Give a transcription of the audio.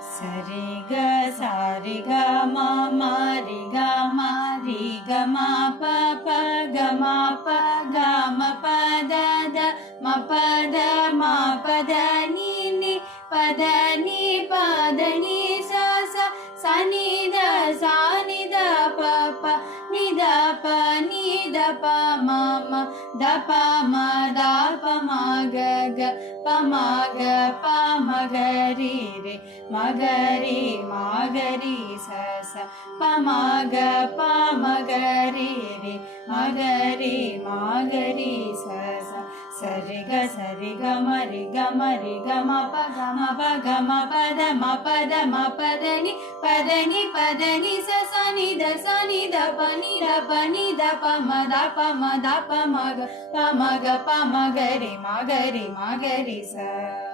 சரி க சாரி க மா ரி க மா ரி க மா ப ப க மா ப க ம ப த த ம ப த மா ப த நீ நீ ப த நீ ப த நீ ச ச ச நீ த சா நீ த ப ப நீ த ப நீ த ப ம ம த ப ம த ப ம க க ப ம க ப ம க ரி ரி ம க ரி ம க ரி ச ச ப ம க ப ம க ரி ரி ம க ரி ம க ரி ச ச சரி க ம ரி க ம ரி க ம ப க ம ப க ம ப த ம ப த ம ப த நீ ப த நீ ப த நீ ச ச நீ த ச நீ த ப நீ த ப நீ த ப ம த ப ம த ப ம க ப ம க ப ம க ரி ம க ரி ம க ரி ச